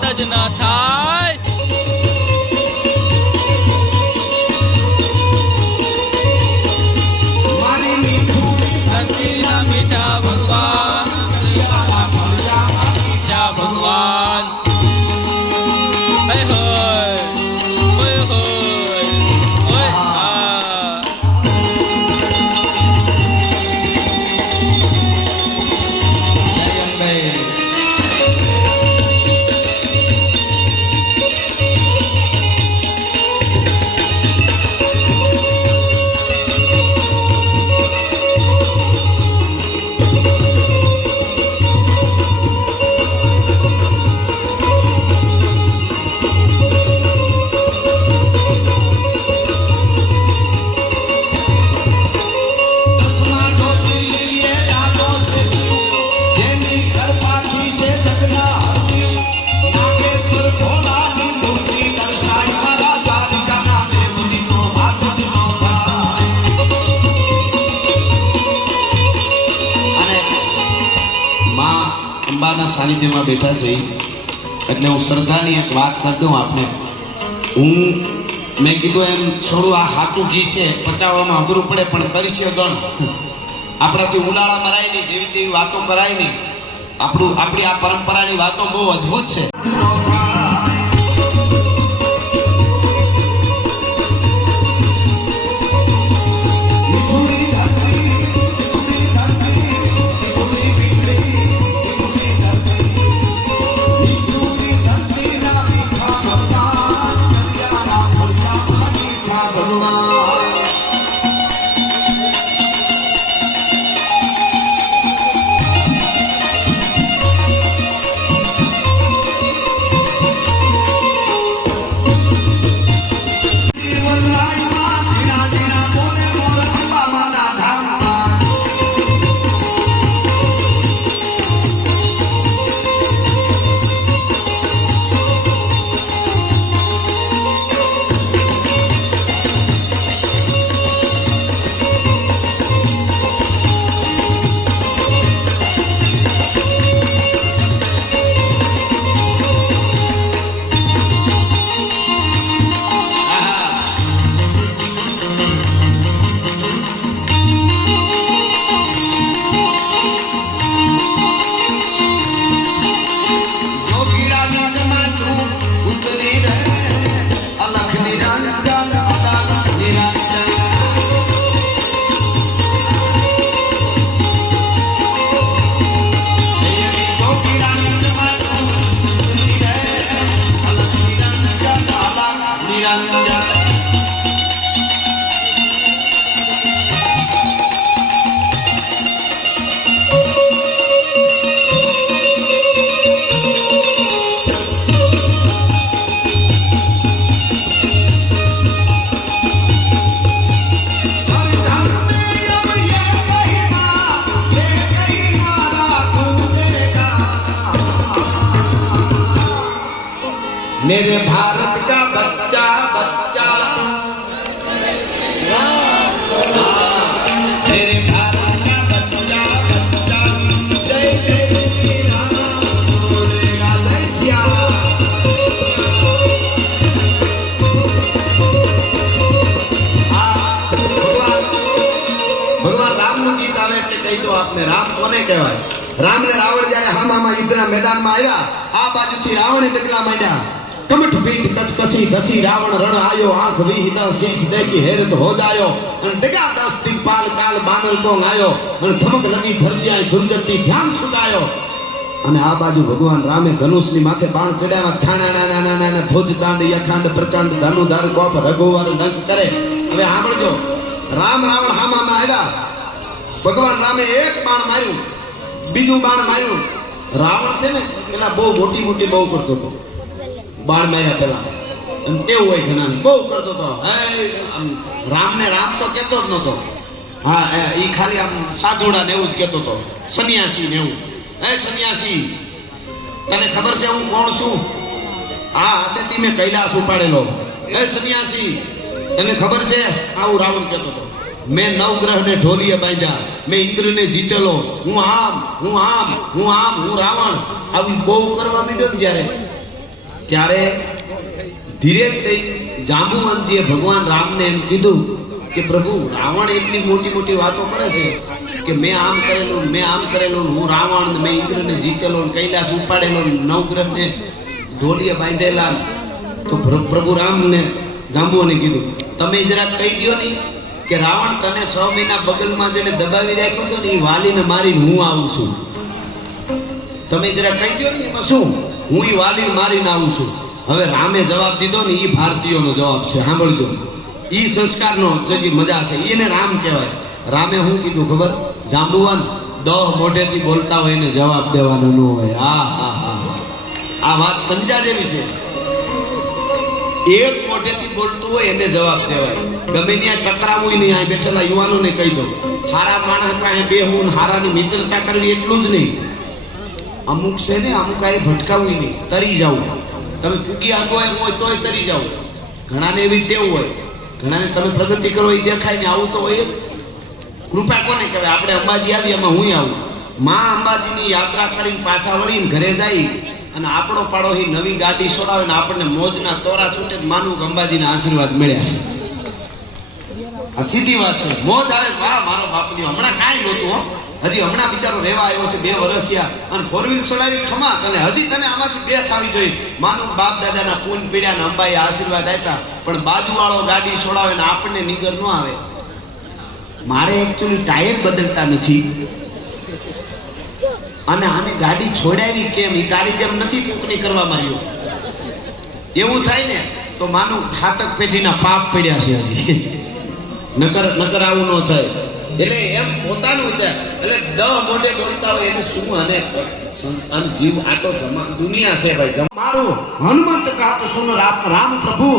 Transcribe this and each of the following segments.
વાત જ ન થાય. મારી મીઠું ધરતીના મીઠા ભગવાન, મીઠા ભગવાન. હે હોય હોય હોય હોય હા. જય અંબે. દસમા જ્યોતિર્લિંગે ડાલો છે શિવ, જેની કૃપાથી છે જગના હરદેવ. નાગેશ્વર ભોલાની મૂર્તિ દર્શાઈ મારા દ્વારિકાના દેવની તો વાત જ ન થાય. અને માં અંબાના સાનિધ્યમાં બેઠા છે એટલે હું શ્રદ્ધાની એક વાત કરી દઉં આપને. મેં કીધું એમ છોડું આ સાચું ઘી છે, પચાવવામાં અઘરું પડે પણ કરીશે ગણ. આપણાથી ઉલાળા મરાય નહીં, જેવી તેવી વાતો કરાય નહીં. આપણી આ પરંપરાની વાતો બહુ અદ્ભુત છે. मेरे भारत का बच्चा बच्चा, मेरे भारत का बच्चा बच्चा, जय जय श्री राम बोलेगा, जय श्याम. भगवान राम નું ગીત આવે એટલે કહી દો આપને, રામ કોને કહેવાય? રામ ને રાવણ જ્યારે હામામાં યુદ્ધના મેદાનમાં આવ્યા, આ બાજુથી રાવણે ડગલા માંડ્યા. कमठ पीठ कचकसी दसी रावण रण आयो, आंख विहित शीश देखी हेरत हो जायो. अन डगा 10 दिक्पाल काल बानर को आयो, अन धमक लगी धरती आई धुरजटी ध्यान छुटायो. અને આ બાજુ ભગવાન રામે ધનુષની માથે બાણ ચડાવ્યા. થાણા ભુજ દાંડ યખાંડ પ્રચંડ ધનુધાર કોપ રઘુવર ડંક કરે. હવે સાંભળજો, રામ રાવણ હામામાં આવ્યા. ભગવાન રામે એક બાણ માર્યું, બીજું બાણ માર્યું. રાવણ છે ને પેલા બહુ મોટી મોટી બહુ કરતો હતો. બાણ માર્યા પેલા એમ કેવું હોય ઘણા બહુ કરતો હતો. રામને રામ તો કેતો જ નતો. હા, ઈ ખાલી આમ સાધુડા ને એવું જ કેતો હતો, સન્યાસી ને એવું. સન્યાસી, તને ખબર છે હું કોણ છું? આ હાથેથી મેં કૈલાસ ઉપાડેલો. સન્યાસી, તને ખબર છે? આવું રાવણ કેતો હતો. મેં નવગ્રહ ને ઢોલીએ બાંધ્યા, મેં ઇન્દ્ર ને જીતેલો, હું આમ હું આમ હું આમ હું રાવણ. આવી બહુ કરવા માંડ્યો ને જ્યારે ત્યારે ધીરે દઈ જાંબુવંતજીએ ભગવાન રામને એમ કીધું કે પ્રભુ રાવણ એટલી મોટી મોટી વાતો કરે છે કે મેં આમ કરેલું મેં આમ કરેલું, હું રાવણ ને મેં ઇન્દ્રને જીતેલો ને કૈલાસ ઉપાડેલો ને નવગ્રહને ઢોલીએ બાંધેલા. તો પ્રભુ રામને જાંબુઓને કીધું તમે જરાક કહી દો નહીં કે રાવણ તને 6 મહિના બગલમાં જઈને દબાવી રાખ્યો હતો ને એ વાલીને મારીને હું આવું છું. તમે જરાક કહી દો ને એમાં શું, હું એ વાલીને મારીને આવું છું. હવે રામે જવાબ દીધો ને એ ભારતીયોનો જવાબ છે, સાંભળજો. ઈ સંસ્કારનો જે મજા છે એને રામ કહેવાય. રામે શું કીધું ખબર? જાંબુવાન 10 મોઢેથી બોલતા હોય એને જવાબ દેવાનો ન હોય. હા હા હા, આ વાત સમજા જેવી છે. એક મોઢેથી બોલતું હોય એને જવાબ દેવાય. ગમે ત્યાં ટકરાવું નહીં. આ બેઠેલા યુવાનોને કહી દો, હારા માણસ પાસે બેહવું, હારાની મિત્રતા કરવી એટલું જ નહીં. અમુક છે ને અમુક આ ભટકાવું નહીં, તરી જવું. તમે પૂગી આગો એમ હોય તોય તરી જાવ. ઘણાને એવી ટેવ હોય, ઘણાને તમે પ્રગતિ કરો એ દેખાય ને આવું તો હોય જ. કૃપા કોને કહેવાય? આપણે અંબાજી આવીએ એમાં હું આવું. માં અંબાજીની યાત્રા કરીને પાછા વળીને ઘરે જાય અને આપણો પાડોશી નવી ગાડી છોડાવે ને આપણને મોજના તોરા છૂટે જ માનવું કે અંબાજીના આશીર્વાદ મળ્યા છે. આ સીધી વાત છે. મોજ આવે, વાહ મારો બાપની. હમણાં કાંઈ નહોતું હો, હજી હમણાં બિચારો રહેવા આવ્યો છે, 2 વર્ષ થયા અને 4 વ્હીલ છોડાવી ખમા તને. હજી તને આમાંથી 2 થવી જોઈએ. માનું બાપ દાદાના પૂન પીડ્યા ને અંબાએ આશીર્વાદ આપ્યા, પણ બાજુવાળો ગાડી છોડાવે ને આપણને નિગર ન આવે. મારે એકચ્યુઅલી ટાયર બદલતા નથી અને આને ગાડી છોડાવી કેમ, એ તારી જેમ નથી ટૂંકણી કરવા માંડ્યો એવું થાય ને તો માનું ઘાતક પેઢીના પાપ પડ્યા છે હજી. નકર આવું ન થાય. એટલે એમ પોતાનું વિચાર. એટલે 10 મોઢે બોલતા હોય એને શું અને જીવ આ તો દુનિયા છે ભાઈ. મારું હનુમંત કહા તો સુન રામ પ્રભુ,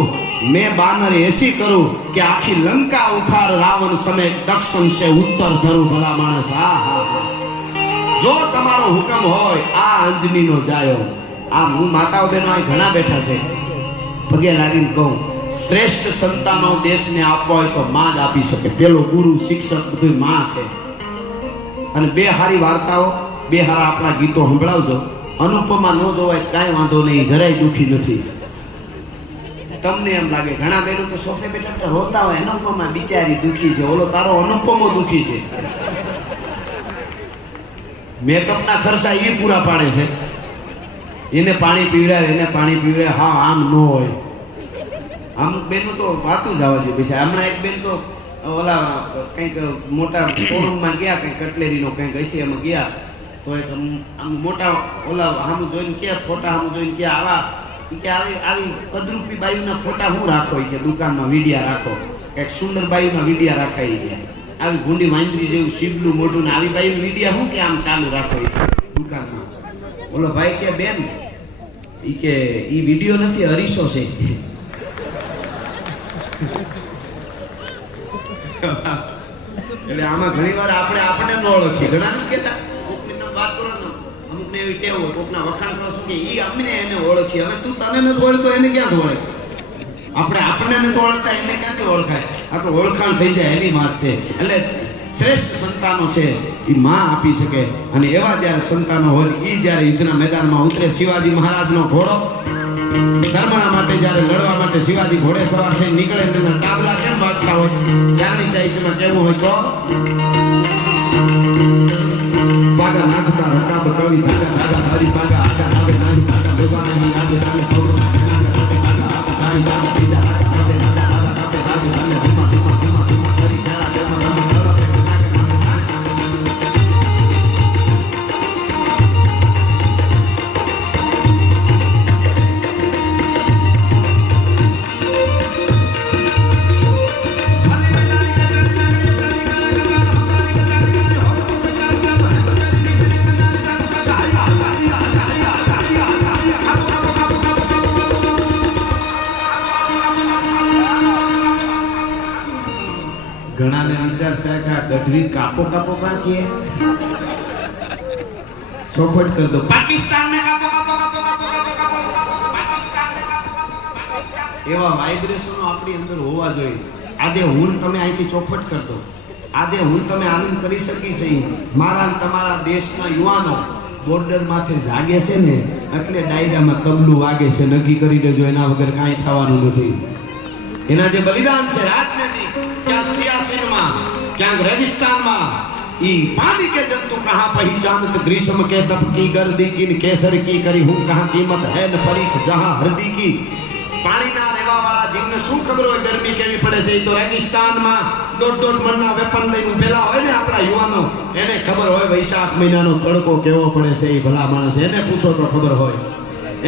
मैं बानर ऐसी करूं कि आखी लंका उखाड़ रावण समेत दक्षिण से उत्तर धरूं. भला मानस, हा हा, जो તમારો હુકમ હોય આ અંજનીનો જાયો. આ હું માતાઓ બહેનો અહીં ઘણા બેઠા છે, પગે લાગીને કહું, શ્રેષ્ઠ સંતાનો દેશને આપવા હોય તો માં જ આપી શકે. પેલો ગુરુ શિક્ષક બધું માં છે. અને 2 હારી વાર્તાઓ, 2 હારા આપણા ગીતો સંભળાવજો. અનુપમા ન જોવાય કાંઈ વાંધો નહીં, જરાય દુઃખી નથી. તમને એમ લાગે ઘણા બહેનો તો સોફે બેઠા રોતા હોય, અનુપમા બિચારી દુઃખી છે, ઓલો તારો અનુપમો દુઃખી છે. મેકઅપના ખર્ચા એ પૂરા પાડે છે. એને પાણી પીવડાવે, એને પાણી પીવડાવે. હા, આમ ન હોય. અમુક બેનો તો વાતું જ આવવા જોઈએ. પછી હમણાં એક બેન તો ઓલા કંઈક મોટા શોરૂમમાં ગયા, કંઈક કટલેરીનો કંઈક હશે એમાં ગયા, તો એક આમ મોટા ઓલા સામું જોઈને કે ફોટા સામું જોઈને કે આવા કે આવી કદરૂપી બાયુના ફોટા હું રાખો કે દુકાનમાં વીડિયા રાખો, કંઈક સુંદર બાયુના વીડિયા રાખાઈ ગયા. આવી ભૂંડી માંદરી જેવું શીબલું મોઢું ને આવી બાયું વીડિયા હું કે આમ ચાલુ રાખો દુકાનમાં. ઓલો ભાઈ કે બેન ઈ કે ઈ વિડીયો નથી, હરીશો છે. એટલે આમાં ઘણી વાર આપણે ન ઓળખીએ. ઘણા નથી કહેતા, કોકની તમે વાત કરો ને, અમુકને એવી ટેવ હોય, કોકના વખાણ કરો શું કે ઈ અમને એને ઓળખી. હવે તું તને નથી ઓળખતો એને ક્યાં ઓળખ? આપણને નથી ઓળખતા એને ક્યાંથી ઓળખાય? આ તો ઓળખાણ થઈ જાય એની વાત છે. એટલે શ્રેષ્ઠ સંતાનો છે એ માં આપી શકે. અને એવા જ્યારે સંતાનો હોય એ જ્યારે યુદ્ધના મેદાનમાં ઉતરે, શિવાજી મહારાજનો ઘોડો ધર્મના માટે જ્યારે લડવા માટે શિવાજી ઘોડે સવાર થઈ નીકળે, તેના ડાબલા કેમ વાગતા હોય? ચારણી સાહિત્યમાં કેવું હોય તો પાગા નાખતા રકાબ કવિ ધાગા ધાગા હરી પાગા આકા નાવે નાની પાગા ભગવાન ની નાદે નાને ખવડો ઘણાને વિચાર થાય કે આ ગઢવી કાપો કાપો કાકીએ ચોખવટ કરી દો, પાકિસ્તાનને કાપો કાપો કાપો કાપો કાપો કાપો પાકિસ્તાનને કાપો કાપો કાપો. એવા વાઇબ્રેશનો આપણી અંદર હોવા જોઈએ. આજે હું તમે અહીંથી ચોખવટ કરી દો, આજે હું તમે આનંદ કરી શકી છે. મારા તમારા દેશના યુવાનો બોર્ડર માથે જાગે છે ને એટલે ડાયરામાં તબલું વાગે છે. નક્કી કરી લેજો, એના વગર કાંઈ થવાનું નથી. એના જે બલિદાન છે રાજનીતિ, ક્યાંક સિયાસીનમાં, ક્યાંક રેગિસ્તાનમાં, ઈ પાनी के जंतु कहाँ पहचानत ग्रीष्म के तप की गर्दी की केसर की करी हूँ कहाँ कीमत है न परीख जहाँ हरदी की. પાણીના રહેવાવાળા જીવને શું ખબર હોય ગરમી કેવી પડે છે? એ તો રેગિસ્તાનમાં દોઢ મણના વેપન લઈને ઉભેલા હોય ને આપણા યુવાનો, એને ખબર હોય વૈશાખ મહિનાનો તડકો કેવો પડે છે. એ ભલા માણસ, એને પૂછો તો ખબર હોય.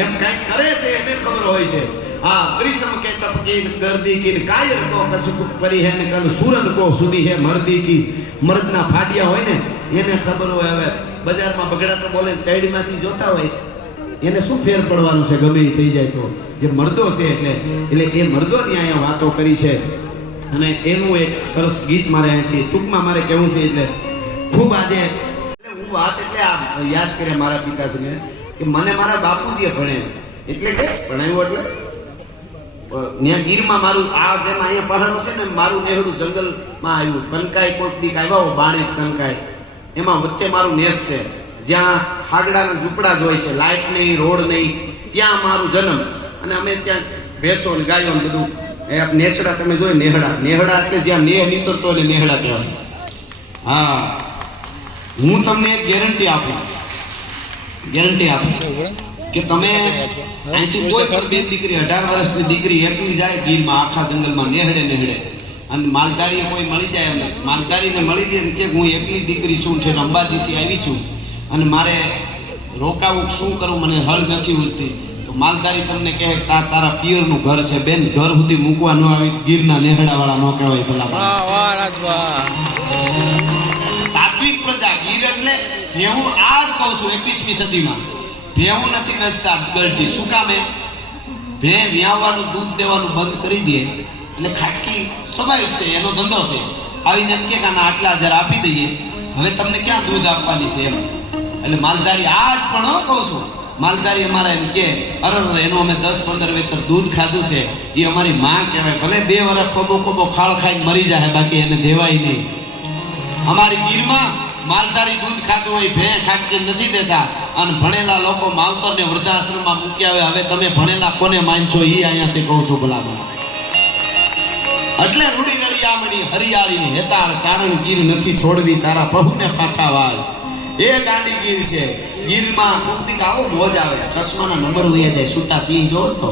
એમ કંઈક કરે છે એને ખબર હોય છે. આ ગ્રીષ્મ કે તપ की गर्दी की कायर को कसुक परी है न कल सूरन को सुधी है मर्दी की. મર્દના ફાટિયા હોય ને એને ખબર હોય. હવે બજારમાં બગડાટો બોલે તૈડીમાંથી જોતા હોય એને શું ફેર પડવાનું છે? ગમે એ થઈ જાય તો. જે મર્દો છે એટલે એ મર્દોની અહીંયા વાતો કરી છે. અને એનું એક સરસ ગીત મારે અહીંથી ટૂંકમાં મારે કહેવું છે. એટલે ખૂબ આજે હું વાત એટલે આ યાદ કરે મારા પિતાશ્રીને કે મને મારા બાપુજીએ ભણ્યા. એટલે કે ભણાવ્યું એટલે ત્યાં ગીરમાં મારું આ જેમ અહીંયા પહાડો છે ને, મારું નેહડું જંગલમાં આવ્યું. કનકાઈ કોઈક દીક આવ્યા બાણીજ કનકાઈ, એમાં વચ્ચે મારું નેસ છે જ્યાં હાગડાના ઝૂંપડા જ હોય છે, લાઇટ નહીં, રોડ નહીં. ત્યાં મારું જન્મ. અને અમે ત્યાં ભેંસો ને ગાયો ને બધું નેસડા તમે જોઈ, નેહડા એટલે જ્યાં નેહ નીતરતો ને નેહડા કહેવાય. હા, હું તમને એક ગેરંટી આપું કે તમે અહીંથી કોઈ પણ બે દીકરી 18 વર્ષની દીકરી એકલી જાય ગીરમાં આખા જંગલમાં નેહડે અને માલધારીએ કોઈ મળી જાય એમને, માલધારીને મળી લે કે હું એકલી દીકરી છું, છે અંબાજીથી આવી છું અને મારે રોકાવું, શું કરું, મને હળ નથી ઉઠતી. તો માલધારી તમને કહે તારા પિયરનું ઘર છે બેન, ઘર સુધી મૂકવા ન આવી ગીરના નેહડાવાળા ન કહેવાય. ભલા સાત્વિક પ્રજા ગીર એટલે હું આ જ કહું છું 21મી સદીમાં ભેવું નથી બેસતા ગલટી. શું કામે? ભે વ્યાવવાનું દૂધ દેવાનું બંધ કરી દે એટલે ખાટકી સ્વાભાવિક છે, એનો ધંધો છે. આવીને એમ કે આટલા જરા આપી દઈએ, હવે તમને ક્યાં દૂધ આપવાની છે એમ. એટલે માલધારી આજ પણ કહું છું, માલધારી અમારા એમ કે અરે એનું અમે 10-15 વેતર દૂધ ખાધું છે, એ અમારી માં કહેવાય. ભલે 2 વર્ષ ખોબો ખાળ ખાઈને મરી જાય, બાકી એને દેવાય નહીં. અમારી ગીરમાં માલધારી દૂધ ખાધું હોય, ભે ખાટકી નથી દેતા. અને ભણેલા લોકો માવતરને વૃદ્ધાશ્રમમાં મૂક્યા હોય. હવે તમે ભણેલા કોને માનશો એ અહીંયાથી કહું છું. ભલા એટલે રૂડી રળિયામણી હરિયાળીની હેતાળ ચારણ ગીર નથી છોડવી તારા પહુને પાછા વાળ. એ ગાંડી ગીર છે. ગીરમાં મુક્તિ આવો મોજ આવે, ચશ્માના નંબર ઉયા જાય, છૂટા સિંહ જો તો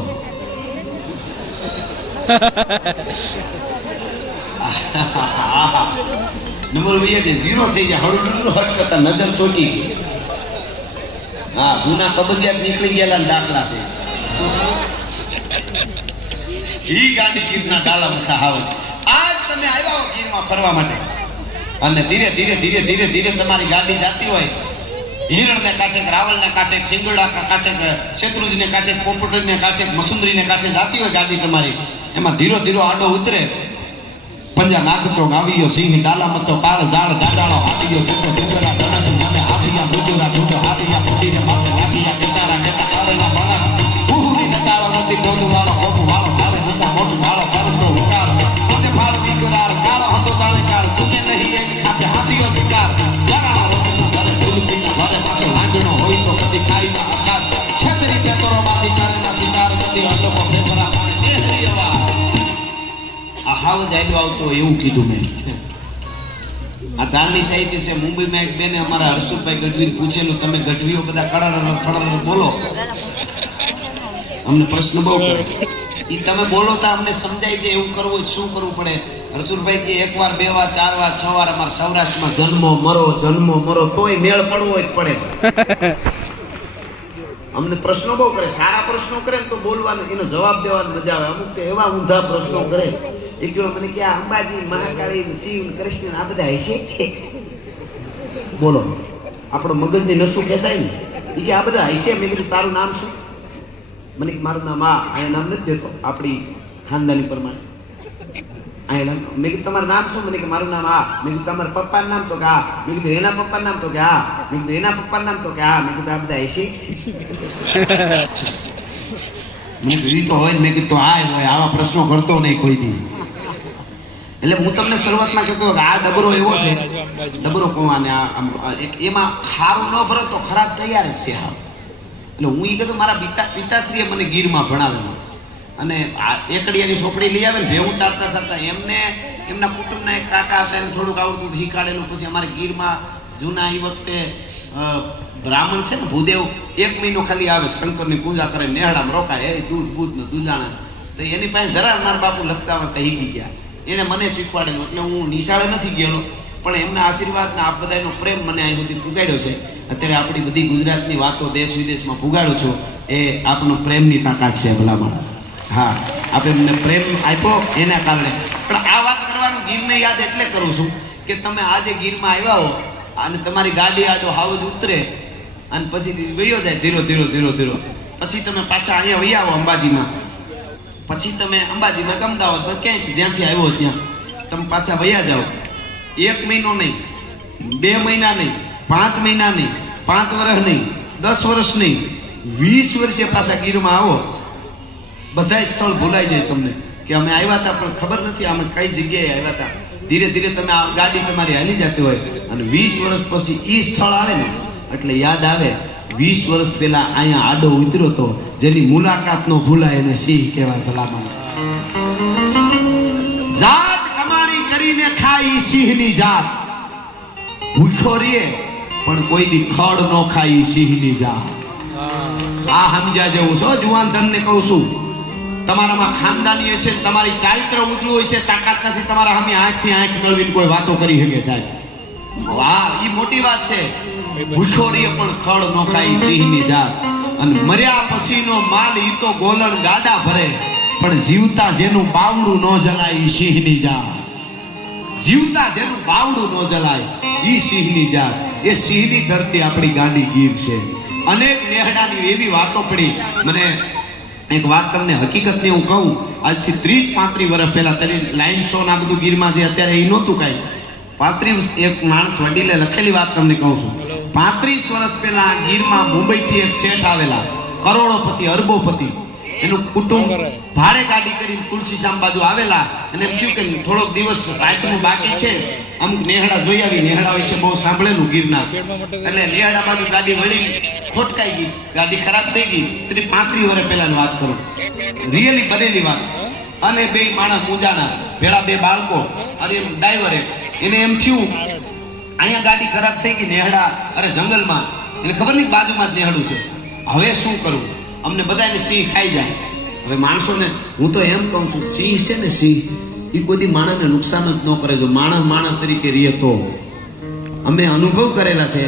નંબર ઉયા જાય, 0 થઈ જાય, હળું હટ કરતા નજર ચોટી ગઈ. હા, જૂના કબજિયાત નીકળી ગયેલા દાખલા છે. ઈ ગાંડી ગીરના ડાલા મથા આવે. આજ તમે આવ્યા હો ગીરમાં ફરવા માટે અને ધીરે ધીરે તમારી ગાડી જાતી હોય, હિરણને કાંઠે, રાવલને કાંઠે, સિંગડા કાંઠે, શેત્રુંજીને કાંઠે, પોપટને કાંઠે, મસુંદરીને કાંઠે જાતી હોય ગાડી તમારી, એમાં ધીરો આડો ઉતરે, પંજા નાખતો ગાવીયો સિંહ ડાલા મથો કાળ ઝાડ દાડાળો હાથીયો જતો ડુંગરા ધણક મને હાથિયા ડુંગરા ડુંગર હાથિયા ફૂટીને માથે નાખિયા કેતારા કેતા કાળના બાળા ઉહુરી નટાળો નથી ડોલું વાળો હોપ વાળો ભારે દસા મોટું વાળો કરતો ઉકાર પોતે ફાળ વિકરાળ કાળો હતો જાણે કાળ ચૂકે નહીં એક ખાતે હાથીયો શિકાર જરાણા રોશનના ઘરે ફૂલતીના ઘરે પાછો લાંગણો હોય તો કદી ખાઈના અખાત છેતરી પેતરો બાદી કારના શિકાર કદી અડકો ફેફરા દેહરી અવા આ હાવ જાયલો આવતો એવું કીધું મેં. આ ચારણી સાહિત્ય છે. મુંબઈમાં એક બેને અમારા હર્ષુભાઈ ગઢવીને પૂછેલું, તમે ગઢવીઓ બધા કળર બોલો, અમને પ્રશ્ન બહુ કરે. ઈ તમે બોલો તો અમને સમજાય છે એવું કરવું શું કરવું પડે. હર્ષુભાઈ કે 1 વાર 2 વાર 4 વાર 6 વાર અમારા સૌરાષ્ટ્રમાં જન્મો મરો તોય મેળ પડવો જ પડે. અમને પ્રશ્નો બહુ કરે. સારા પ્રશ્નો કરે તો બોલવાનું, એનો જવાબ દેવાનો મજા આવે. અમુક તો એવા ઊંધા પ્રશ્નો કરે. એક જોડો મને કે અંબાજી, મહાકાળી, શિવ, કૃષ્ણ આ બધા હશે? બોલો, આપણો મગજની નસું કેસાય ને. એ કે આ બધા હશે. મેં કીધું તારું નામ શું? મને કે મારું નામ આ. અહીંયા નામ નથી દેતો આપણી ખાનદાની પ્રમાણે. અહીંયા મેં કીધું તમારું નામ શું? મને કે મારું નામ આ. મેં કીધું તમારા પપ્પાનું નામ? તો કે આ. મેં કીધું એના પપ્પાનું નામ? તો કે આ. મેં કીધું એના પપ્પાનું નામ? તો કે આ. મેં કીધું આ બધા હશે? મેં કીધું તો હોય. મેં કીધું આ હોય. આવા પ્રશ્નો કરતો નહીં કોઈ દી. એટલે હું તમને શરૂઆતમાં કહેતો કે આ ડબરો એવો છે, ડબરો કહું આને, એમાં ખારું ન ભરો તો ખરાબ તૈયાર જ છે હાવ. એટલે હું એ કીધું મારા પિતાશ્રીએ મને ગીરમાં ભણાવેલું, અને આ એકડિયાની ચોપડી લઈ આવે ને ભેવું ચાલતા ચાલતા એમને એમના કુટુંબના એક કાકા હતા, એને થોડુંક આવડતું શીખાડેલું. પછી અમારે ગીરમાં જૂના એ વખતે બ્રાહ્મણ છે ને ભૂદેવ, 1 મહિનો ખાલી આવે, શંકરની પૂજા કરે, નેહડામાં રોકાય, એ દૂધ બૂધ ને દૂધાણા, તો એની પાસે જરા મારા બાપુ લખતા વખતે શીખી ગયા, એને મને શીખવાડેલું. એટલે હું નિશાળે નથી ગયેલો, પણ એમના આશીર્વાદ ને આપ બધાનો પ્રેમ મને અહીં સુધી પુગાડ્યો છે. અત્યારે આપણી બધી ગુજરાતની વાતો દેશ વિદેશમાં પુગાડું છું, એ આપનો પ્રેમની તાકાત છે ભલામણ. હા, આપણે મને પ્રેમ આપ્યો એના કારણે. પણ આ વાત કરવાનું ગીરને યાદ એટલે કરું છું કે તમે આજે ગીરમાં આવ્યા હો અને તમારી ગાડી આડો હાવજ ઉતરે અને પછી વયો જાય ધીરો ધીરો ધીરો ધીરો, પછી તમે પાછા અહીંયા વહી આવો અંબાજીમાં, પછી તમે અંબાજીમાં કે અમદાવાદમાં ક્યાંય જ્યાંથી આવ્યો ત્યાં તમે પાછા વયા જાઓ. 1 મહિનો નહીં, 2 મહિના નહીં, 5 મહિના નહીં, 5 વર્ષ નહીં, 10 વર્ષ નહીં, 20 વર્ષે પાછા ગીરમાં આવો, બધા સ્થળ ભૂલાઈ જાય તમને કે અમે આવ્યા હતા પણ ખબર નથી અમે કઈ જગ્યાએ આવ્યા હતા. ધીરે ધીરે તમે આ ગાડી તમારી હાલી જતી હોય અને 20 વર્ષ પછી એ સ્થળ આવે ને એટલે યાદ આવે 20 વર્ષ પહેલા અહીંયા આડો ઉતર્યો તો, જેની મુલાકાત નો ભૂલાય એને સિંહ કહેવાય ભલામણ. જાત કમાણી કરીને ખાઈ સિંહની જાત, ભૂખ્યો રે પણ કોઈ દી ખડ નો ખાઈ સિંહની જાત. આ સમજ્યા જેવું છો જુવાન ધનને કહું છું. તમારામાં ખાનદાની હશે, તમારી ચારિત્ર ઉજળું હોય છે, તાકાત નથી તમારા સામે આંખથી આંખ મેળવીને કોઈ વાતો કરી શકે સાહેબ. વાહ, ઈ મોટી વાત છે. ભૂખ્યો રે પણ ખડ નો ખાઈ સિંહની જાત, અને મર્યા પછીનો માલ ઈ તો ગોલણ ગાડા ભરે, પણ જીવતા જેનું બાવડું ન જલાય ઈ સિંહની જાત. જીવતા જેનું બાવડું ન જલાય ઈ સિંહની જાત. એ સિંહની ધરતી આપણી ગાંડી ગીર છે. અનેક નેહડાની એવી વાતો પડી. મને એક વાત તમને હકીકતની હું કહું, આજથી 30-35 વર્ષ પહેલા તેની લાઈન શો ના બધું ગીરમાં જે અત્યારે એ નહોતું કાંઈ. 35 એક માણસ વડીલે લખેલી વાત તમને કહું છું. 35 વર્ષ પહેલા ગીરમાં મુંબઈથી એક શેઠ આવેલા, કરોડોપતિ, અરબોપતિ. એનું કુટુંબ ભાડે ગાડી કરીને તુલસીશ્યામ બાજુ આવેલા, અને એમ થયું કે થોડોક દિવસ રાતનું બાકી છે, અમુક નેહડા જોઈ આવી. નેહડા વિશે બહુ સાંભળેલું ગીરના, એટલે નેહડા બાજુ ગાડી વળી ખોટકાઈ ગઈ, ગાડી ખરાબ થઈ ગઈ. 35 વર્ષ પહેલાની વાત કરું, રિયલી બનેલી વાત. અને 2 માણસ મૂંઝાણા, ભેળા 2 બાળકો, અને એમ ડ્રાઈવરે એને એમ થયું અહીંયા ગાડી ખરાબ થઈ ગઈ, નેહડા અરે જંગલમાં, એને ખબર નહીં બાજુમાં જ નેહડું છે, હવે શું કરવું? અમને બધાને સિંહ ખાઈ જાય. હવે માણસોને હું તો એમ કહું છું, સિંહ છે ને સિંહ, એ કોઈ માણસને નુકસાન જ ન કરે. જો માણસ તરીકે રહીએ તો અમે અનુભવ કરેલા છે.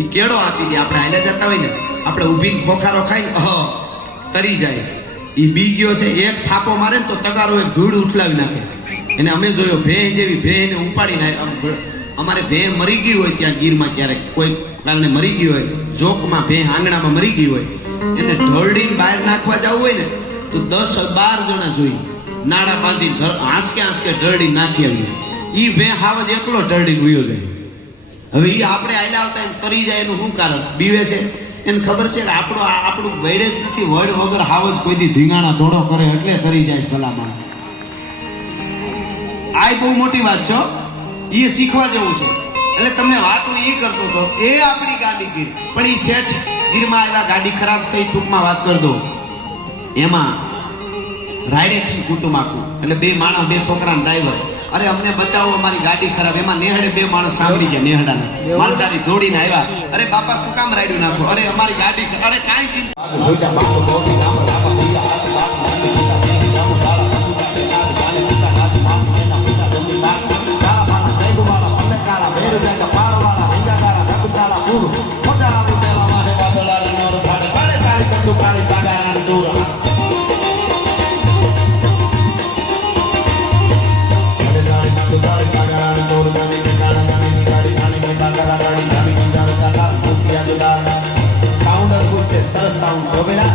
એ કેળો આપી દે, આપણે હાલ્યા જતા હોય ને, આપણે ઊભીને ખોખારો ખાઈને તરી જાય. એ બી ગયો છે, એક થાપો મારે ને તો તગારો એક ધૂળ ઉઠલાવી નાખે. એને અમે જોયો ભેં જેવી ભેંને ઉપાડી નાખે. અમારે ભેં મરી ગઈ હોય ત્યાં ગીરમાં, ક્યારેક કોઈ કારણે મરી ગઈ હોય, જોકમાં ભેં આંગણામાં મરી ગઈ હોય, એને ઢોરડીને બહાર નાખવા જવું હોય ને તો 10-12 જણા જોઈએ, નાડા બાંધી આંચકે ઢરડી નાખી આવીએ. ઈ ભેં હાવ જ એકલો ઢરડી વયો જાય. હવે ઈ આપણે આયલા આવતા તરી જાય એનું શું કારણ? બીવે છે, એને ખબર છે કે આપણું વૈડે જ નથી, વડ વગર હાવ જ કોઈ દી ધીંગાણા ધોડો કરે એટલે તરી જાય ભલામણ. આ બહુ મોટી વાત છે, એ શીખવા જેવું છે. એટલે તમને વાત હું એ કરતો હતો, એ આપણી ગાડી ગીર. પણ એ શેઠ ગીરમાં આવ્યા, ગાડી ખરાબ થઈ, ટૂંકમાં વાત કરી દો, એમાં રાયડેથી કુટુંબ આખું, એટલે 2 માણસ, 2 છોકરા, ડ્રાઈવર. અરે અમને બચાવો, અમારી ગાડી ખરાબ. એમાં નેહડે 2 માણસ સાંભળી ગયા, નેહડાને માલધારી દોડીને આવ્યા. અરે બાપા શું કામ રાયડું નાખો? અરે અમારી ગાડી, અરે કાંઈ ચિંતા. સાઉન્ડ અદભુત છે, સરસ સાઉન્ડ છે બેટા.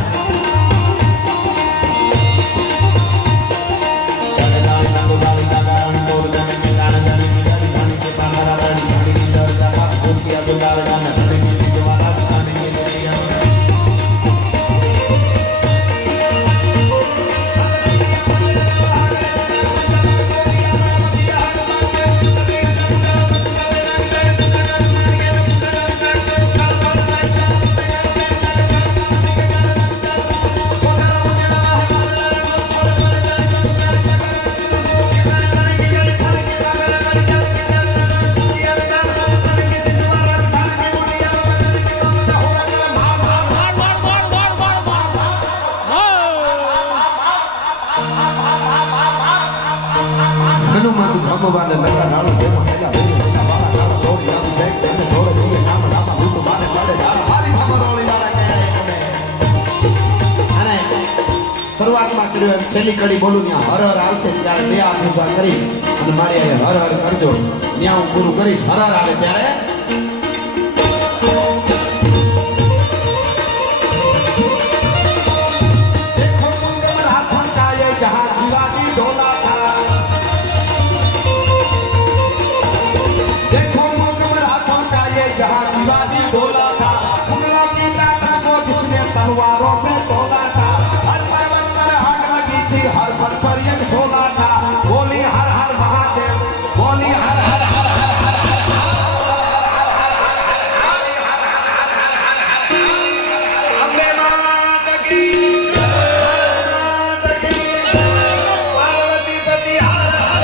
હનુમંત ભગવાન નગર રાણો જેમાં હેલા વેલા વાળા કાળા દોડી આમ સેક તેને દોડે દોડે નામ રામા ભૂત માને પડે ડાળા મારી ખબર ઓળી વાળા કહે અને શરૂઆતમાં કર્યું એમ છેલ્લી કડી બોલું ત્યાં હર હર આવશે ત્યારે બે હાથ ઊંચા કરી અને મારી હર હર કરજો ત્યાં હું પૂરું કરીશ હર હર આવે ત્યારે तलवारों से तोला था हर पर्वत पर आग लगी थी हर पल पर एक झोला था बोली हर हर महादेव बोली हर हर हर हर हर हर अम्बे मात की पार्वती पति हर हर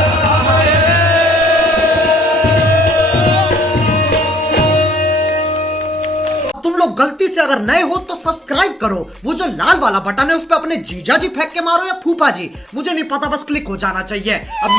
तुम लोग गलती से अगर नए हो तो सब्सक्राइब करो, वो जो लाल वाला बटन है उस पे अपने जीजा जी फेंक के मारो या फूफा जी, मुझे नहीं पता, बस क्लिक हो जाना चाहिए अब।